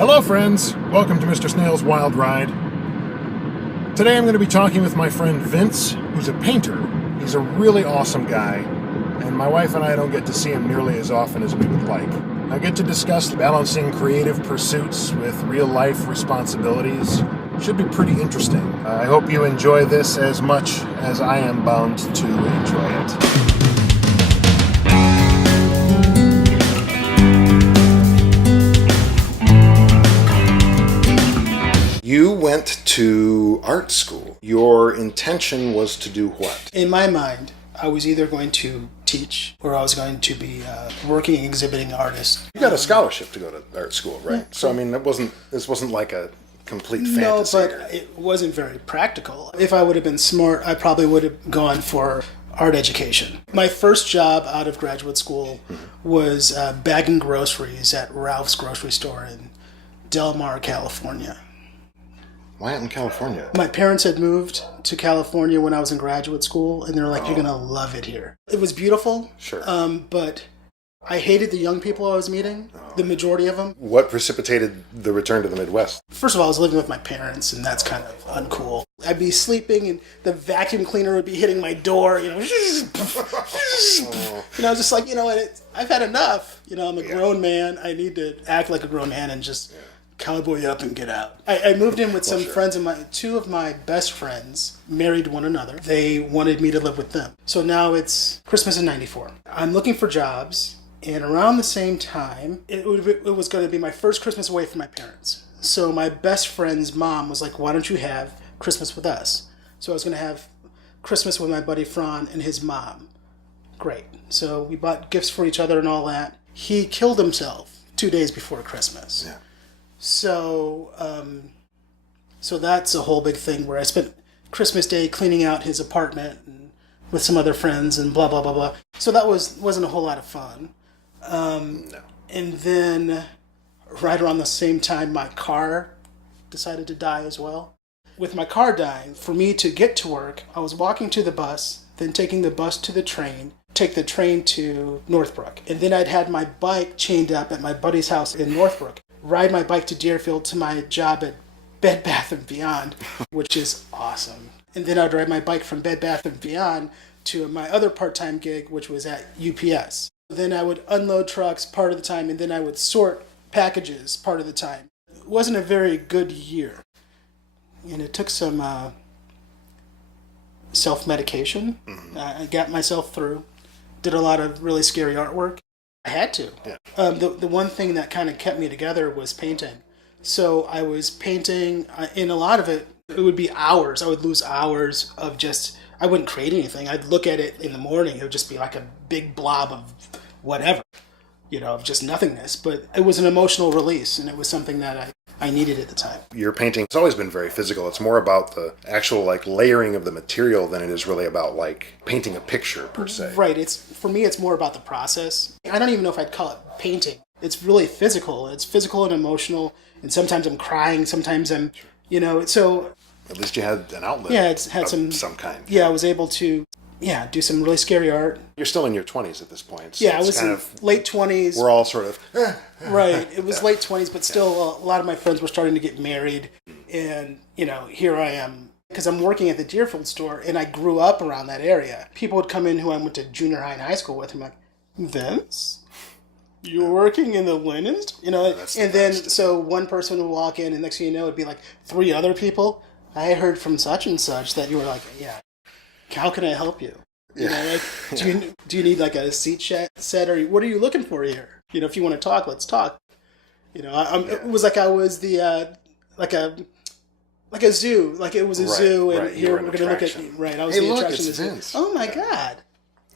Hello friends, welcome to Mr. Snail's Wild Ride. Today I'm going to be talking with my friend Vince, who's a painter. He's a really awesome guy, and my wife and I don't get to see him nearly as often as we would like. I get to discuss balancing creative pursuits with real-life responsibilities. Should be pretty interesting. I hope you enjoy this as much as I am bound to enjoy it. You went to art school. Your intention was to do what? In my mind, I was either going to teach or I was going to be working and exhibiting artist. You got a scholarship to go to art school, right? Yeah. So I mean, this wasn't like a complete fantasy. No, but it wasn't very practical. If I would have been smart, I probably would have gone for art education. My first job out of graduate school was bagging groceries at Ralph's grocery store in Del Mar, California. Why out in California? My parents had moved to California when I was in graduate school, and they were like, You're going to love it here. It was beautiful, sure. But I hated the young people I was meeting, the majority of them. What precipitated the return to the Midwest? First of all, I was living with my parents, and that's kind of uncool. I'd be sleeping, and the vacuum cleaner would be hitting my door, just like, I've had enough. I'm a grown man. I need to act like a grown man and just cowboy up and get out. I moved in with some friends, and two of my best friends married one another. They wanted me to live with them. So now it's Christmas in '94. I'm looking for jobs, and around the same time, it was going to be my first Christmas away from my parents. So my best friend's mom was like, why don't you have Christmas with us? So I was going to have Christmas with my buddy Fran and his mom. Great. So we bought gifts for each other and all that. He killed himself 2 days before Christmas. Yeah. So that's a whole big thing where I spent Christmas Day cleaning out his apartment and with some other friends and blah, blah, blah, blah. So that wasn't a whole lot of fun. No. And then right around the same time, my car decided to die as well. With my car dying, for me to get to work, I was walking to the bus, then taking the bus to the train, take the train to Northbrook. And then I'd had my bike chained up at my buddy's house in Northbrook. Ride my bike to Deerfield to my job at Bed Bath & Beyond, which is awesome. And then I'd ride my bike from Bed Bath & Beyond to my other part-time gig, which was at UPS. Then I would unload trucks part of the time, and then I would sort packages part of the time. It wasn't a very good year. And it took some self-medication. I got myself through. Did a lot of really scary artwork. I had to. Yeah. The one thing that kind of kept me together was painting. So I was painting, and a lot of it would be hours. I would lose hours of I wouldn't create anything. I'd look at it in the morning. It would just be like a big blob of whatever, of just nothingness. But it was an emotional release, and it was something that I needed at the time. Your painting has always been very physical. It's more about the actual layering of the material than it is really about painting a picture per se. Right. For me, it's more about the process. I don't even know if I'd call it painting. It's really physical. It's physical and emotional. And sometimes I'm crying. Sometimes I'm, so. At least you had an outlet. Yeah, it's had some kind. Yeah, I was able to. Yeah, do some really scary art. You're still in your 20s at this point. So yeah, I was in late 20s. We're all sort of... Right. It was late 20s, but still a lot of my friends were starting to get married. And, here I am. Because I'm working at the Deerfield store, and I grew up around that area. People would come in who I went to junior high and high school with. I'm like, Vince? You're working in the linen store? And then, so one person would walk in, and next thing you know, it'd be like 3 other people. I heard from such and such that you were like, yeah. How can I help you? Yeah. Do you need a seat set, or what are you looking for here? If you want to talk, let's talk. It was like I was the like a zoo, like it was a zoo, and here we're going to look at right. I was the attraction. It's Vince. Oh my God,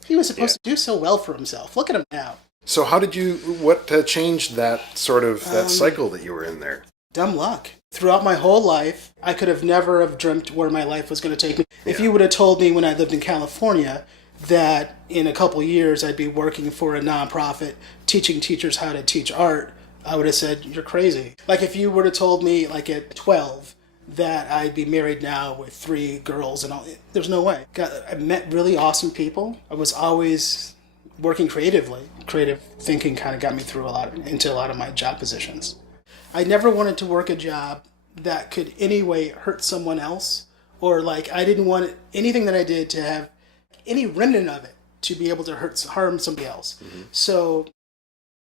he was supposed to do so well for himself. Look at him now. So what changed that sort of that cycle that you were in there? Dumb luck. Throughout my whole life, I could have never have dreamt where my life was going to take me. If you would have told me when I lived in California that in a couple years I'd be working for a nonprofit teaching teachers how to teach art, I would have said, you're crazy. Like if you would have told me at 12 that I'd be married now with 3 girls and all, there's no way. I met really awesome people. I was always working creatively. Creative thinking kind of got me through into a lot of my job positions. I never wanted to work a job that could anyway hurt someone else, or like I didn't want anything that I did to have any remnant of it to be able to harm somebody else. Mm-hmm. So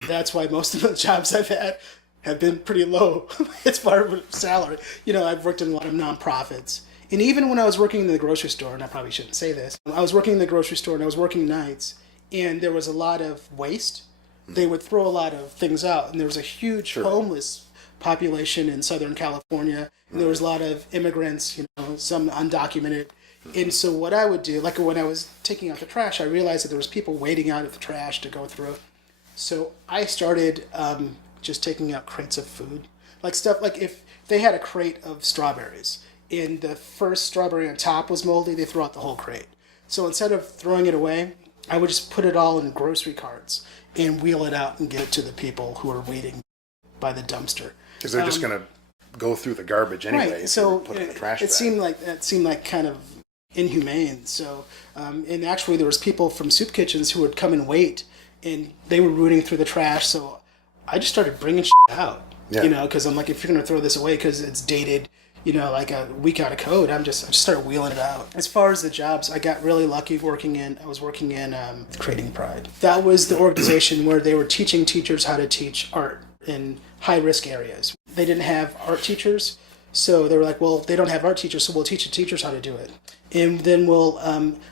that's why most of the jobs I've had have been pretty low as far as salary. I've worked in a lot of nonprofits. And even when I was working in the grocery store, and I probably shouldn't say this, I was working in the grocery store and I was working nights, and there was a lot of waste. They would throw a lot of things out, and there was a huge homeless population in Southern California, and there was a lot of immigrants, some undocumented. And so what I would do, like when I was taking out the trash, I realized that there was people waiting out of the trash to go through. So I started just taking out crates of food, like stuff like if they had a crate of strawberries and the first strawberry on top was moldy, they threw out the whole crate. So instead of throwing it away, I would just put it all in grocery carts and wheel it out and give it to the people who are waiting by the dumpster. Because they're just going to go through the garbage anyway. Right. So put it in the trash bag. It seemed like kind of inhumane. So and actually there was people from soup kitchens who would come and wait, and they were rooting through the trash. So I just started bringing shit out, because I'm like, if you're going to throw this away because it's dated, like a week out of code, I just started wheeling it out. As far as the jobs, I got really lucky I was working in Creating Pride. That was the organization where they were teaching teachers how to teach art in high-risk areas. They didn't have art teachers, so they were like, well, they don't have art teachers, so we'll teach the teachers how to do it. And then we'll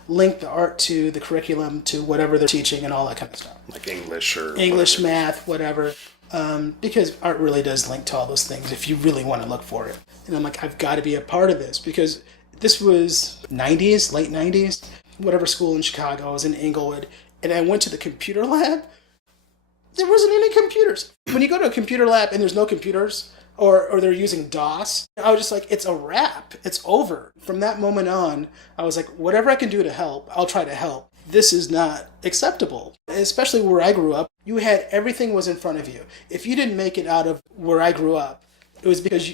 link the art to the curriculum, to whatever they're teaching and all that kind of stuff. Like English, whatever. Math, whatever. Because art really does link to all those things if you really want to look for it. And I'm like, I've got to be a part of this, because this was late 90s, whatever school in Chicago. I was in Inglewood, and I went to the computer lab. There wasn't any computers. When you go to a computer lab and there's no computers, or they're using DOS, I was just like, it's a wrap. It's over. From that moment on, I was like, whatever I can do to help, I'll try to help. This is not acceptable. Especially where I grew up, everything was in front of you. If you didn't make it out of where I grew up, it was because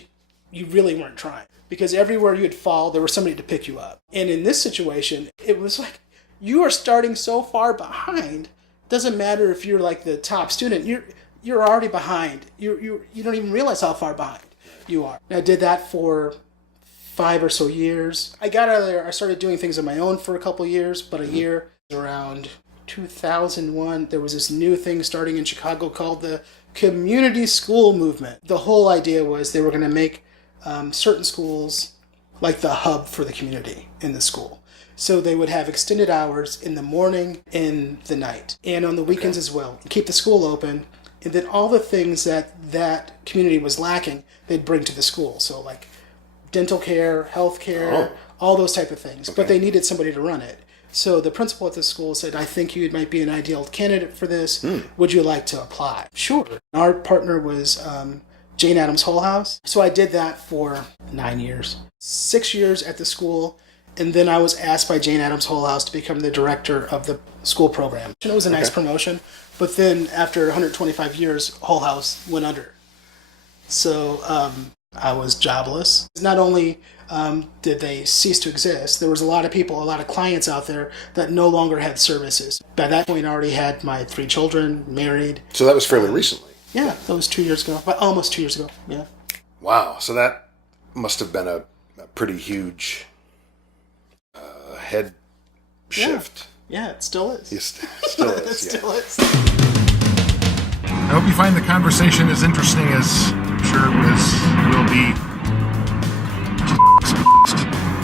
you really weren't trying. Because everywhere you'd fall, there was somebody to pick you up. And in this situation, it was like, you are starting so far behind. Doesn't matter if you're like the top student, you're already behind. You don't even realize how far behind you are. And I did that for 5 or so years. I got out of there. I started doing things on my own for a couple of years, but a year. Around 2001, there was this new thing starting in Chicago called the community school movement. The whole idea was they were going to make certain schools like the hub for the community in the school. So they would have extended hours in the morning and the night, and on the weekends as well. Keep the school open, and then all the things that community was lacking, they'd bring to the school. So like dental care, health care, all those type of things. But they needed somebody to run it. So the principal at the school said, I think you might be an ideal candidate for this. Would you like to apply? Sure. Our partner was Jane Addams Hull House. So I did that for 9 years. 6 years at the school. And then I was asked by Jane Addams Hull House to become the director of the school program. And it was a nice promotion. But then after 125 years, Hull House went under. So I was jobless. Not only did they cease to exist, there was a lot of people, a lot of clients out there that no longer had services. By that point, I already had my 3 children, married. So that was fairly recently? Yeah, that was 2 years ago. Almost 2 years ago, yeah. Wow, so that must have been a pretty huge head shift. Yeah, it still is. It still is, It still is. I hope you find the conversation as interesting as I'm sure will be.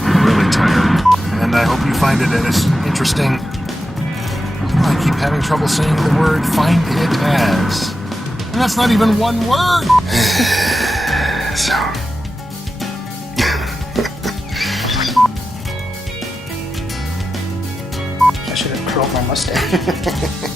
I'm really tired. And I hope you find it as interesting. I keep having trouble saying the word find it as. And that's not even one word! So. I should have curled my mustache.